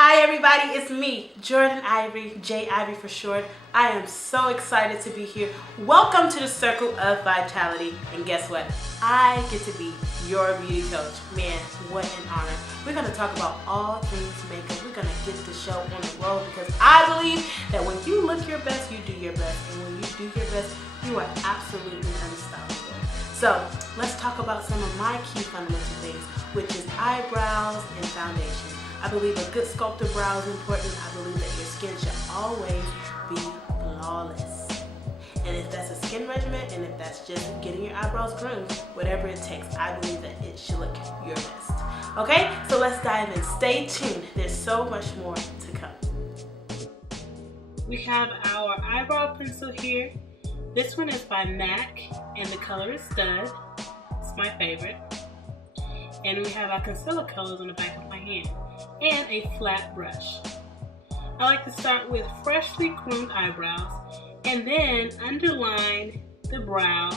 Hi everybody, it's me, Jordan Ivory, J Ivory for short. I am so excited to be here. Welcome to the Circle of Vitality. And guess what? I get to be your beauty coach. Man, what an honor. We're going to talk about all things makeup. We're going to get the show on the road because I believe that when you look your best, you do your best. And when you do your best, you are absolutely unstoppable. So let's talk about some of my key fundamental things, which is eyebrows and foundation. I believe a good sculpted brow is important. I believe that your skin should always be flawless. And if that's a skin regimen, and if that's just getting your eyebrows groomed, whatever it takes, I believe that it should look your best. Okay, so let's dive in. Stay tuned. There's so much more to come. We have our eyebrow pencil here. This one is by MAC, and the color is Stud. It's my favorite. And we have our concealer colors on the back of my hand, and a flat brush. I like to start with freshly groomed eyebrows and then underline the brow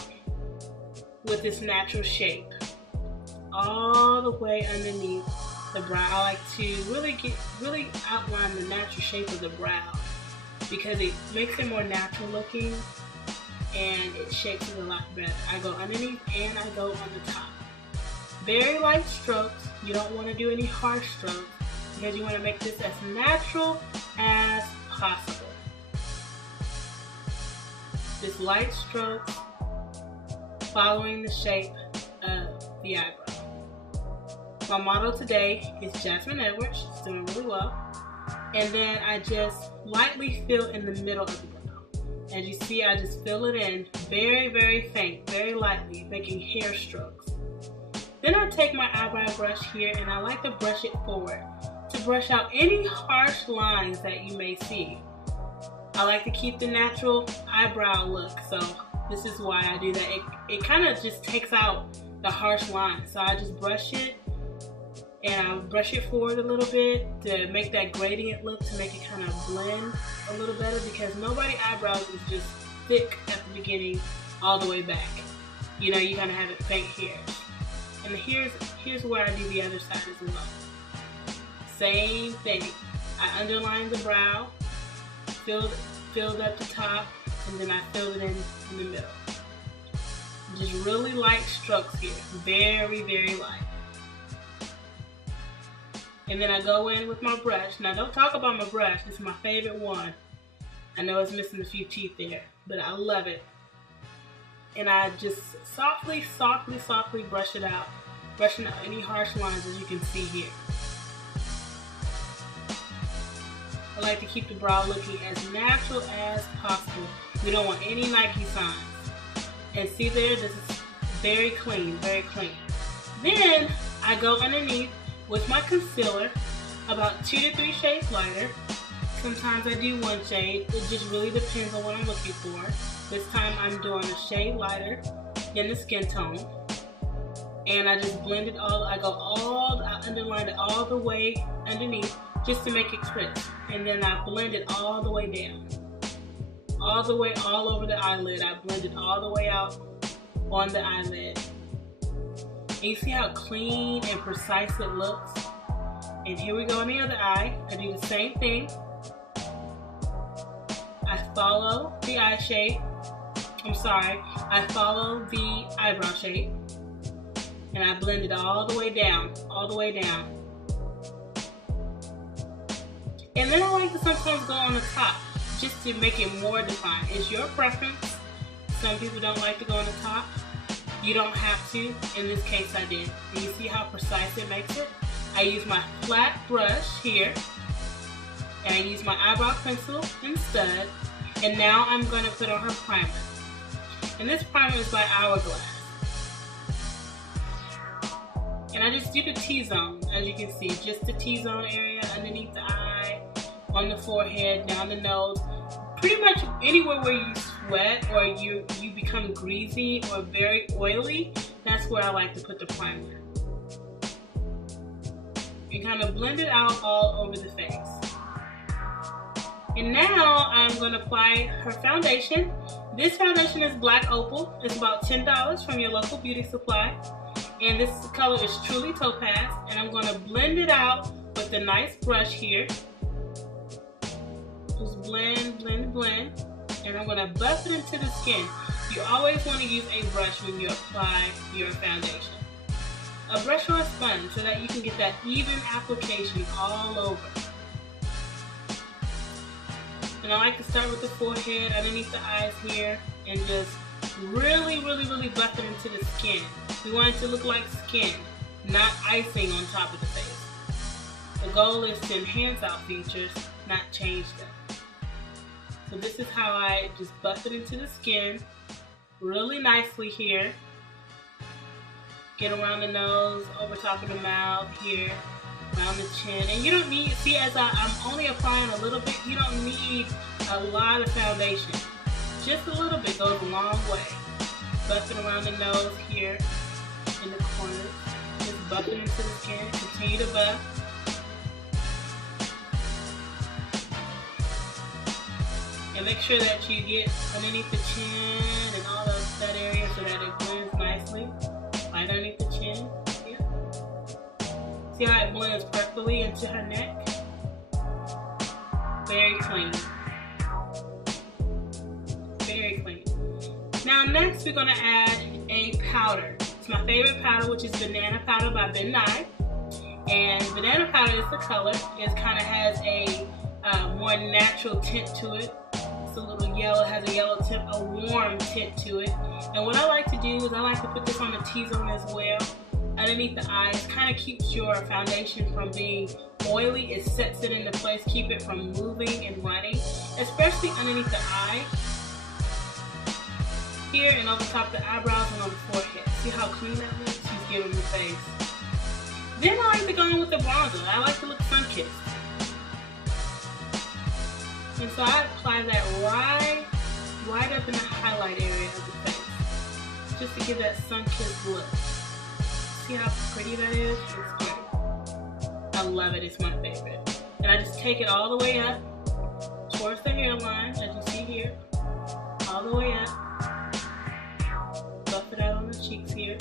with this natural shape all the way underneath the brow. I like to really outline the natural shape of the brow because it makes it more natural looking and it shapes it a lot better. I go underneath and I go on the top. Very light strokes. You don't want to do any harsh strokes because you want to make this as natural as possible. Just light strokes following the shape of the eyebrow. My model today is Jasmine Edwards. She's doing really well. And then I just lightly fill in the middle of the brow. As you see, I just fill it in very, very faint, very lightly, making hair strokes. Then I take my eyebrow brush here and I like to brush it forward to brush out any harsh lines that you may see. I like to keep the natural eyebrow look, so this is why I do that. It kind of just takes out the harsh lines. So I just brush it and I brush it forward a little bit to make that gradient look, to make it kind of blend a little better because nobody's eyebrows is just thick at the beginning all the way back. You know, you kind of have it faint here. And here's where I do the other side as well. Same thing. I underline the brow, filled at the top, and then I fill it in the middle. Just really light strokes here. Very, very light. And then I go in with my brush. Now don't talk about my brush. This is my favorite one. I know it's missing a few teeth there, but I love it. And I just softly brush it out, brushing out any harsh lines as you can see here. I like to keep the brow looking as natural as possible. We don't want any Nike signs. And see there, this is very clean, very clean. Then I go underneath with my concealer, about 2 to 3 shades lighter. Sometimes I do 1 shade. It just really depends on what I'm looking for. This time I'm doing a shade lighter than the skin tone. And I just blend it all. I underline it all the way underneath just to make it crisp. And then I blend it all the way down. All the way all over the eyelid. I blend it all the way out on the eyelid. And you see how clean and precise it looks? And here we go on the other eye. I do the same thing. I follow the eye shape. I follow the eyebrow shape. And I blend it all the way down, all the way down. And then I like to sometimes go on the top, just to make it more defined. It's your preference. Some people don't like to go on the top. You don't have to. In this case, I did. And you see how precise it makes it? I use my flat brush here. And I use my eyebrow pencil and Stud. And now I'm going to put on her primer. And this primer is by Hourglass. And I just do the T-zone, as you can see. Just the T-zone area underneath the eye, on the forehead, down the nose. Pretty much anywhere where you sweat or you become greasy or very oily, that's where I like to put the primer. And kind of blend it out all over the face. And now I'm going to apply her foundation. This foundation is Black Opal. It's about $10 from your local beauty supply. And this color is Truly Topaz. And I'm going to blend it out with with a nice brush here. Just blend, blend, blend. And I'm going to buff it into the skin. You always want to use a brush when you apply your foundation. A brush or a sponge so that you can get that even application all over. And I like to start with the forehead, underneath the eyes here, and just really, really, really buff it into the skin. We want it to look like skin, not icing on top of the face. The goal is to enhance our features, not change them. So this is how I just buff it into the skin really nicely here. Get around the nose, over top of the mouth here, around the chin. And you don't need, see, as I'm only applying a little bit, you don't need a lot of foundation. Just a little bit goes a long way. Buff it around the nose here, in the corners. Just buff it into the skin. Continue to buff. And make sure that you get underneath the chin and all of that area so that it blends nicely. Right underneath the chin. Yeah. See how it blends perfectly into her neck? Very clean. Very clean. Now next we're going to add a powder. It's my favorite powder, which is Banana Powder by Ben Nye. And banana powder is the color. It kind of has a more natural tint to it. It's a little yellow, has a yellow tint, a warm tint to it. And what I like to do is I like to put this on the T-zone as well, underneath the eyes. Kind of keeps your foundation from being oily. It sets it into place, keep it from moving and running, especially underneath the eye. Here and over top the eyebrows and on the forehead. See how clean that looks? She's giving me face. Then I like to go in with the bronzer. I like to look sun-kissed. And so I apply that right up in the highlight area of the face, just to give that sun-kissed look. See how pretty that is? It's great. I love it. It's my favorite. And I just take it all the way up towards the hairline, as you see here, all the way up. Buff it out on the cheeks here.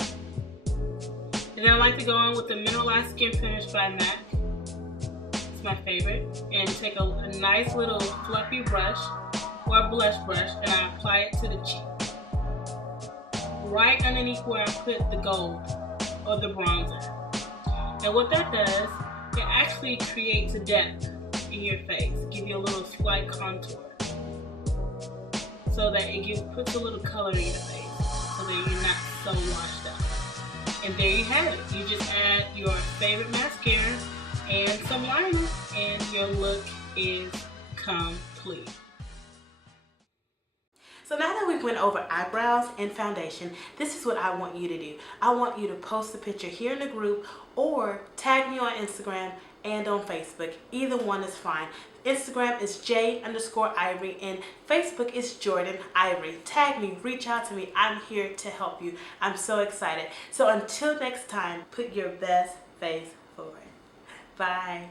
And then I like to go on with the Mineralized Skin Finish by MAC. My favorite, and take a nice little fluffy brush or a blush brush and I apply it to the cheek, right underneath where I put the gold or the bronzer. And what that does, it actually creates a depth in your face, give you a little slight contour, so that it puts a little color in your face, so that you're not so washed out. And there you have it. You just add your favorite mascara and some liner, and your look is complete. So now that we've went over eyebrows and foundation, this is what I want you to do. I want you to post a picture here in the group or tag me on Instagram and on Facebook. Either one is fine. Instagram is J_Ivory and Facebook is Jordan Ivory. Tag me, reach out to me. I'm here to help you. I'm so excited. So until next time, put your best face forward. Bye.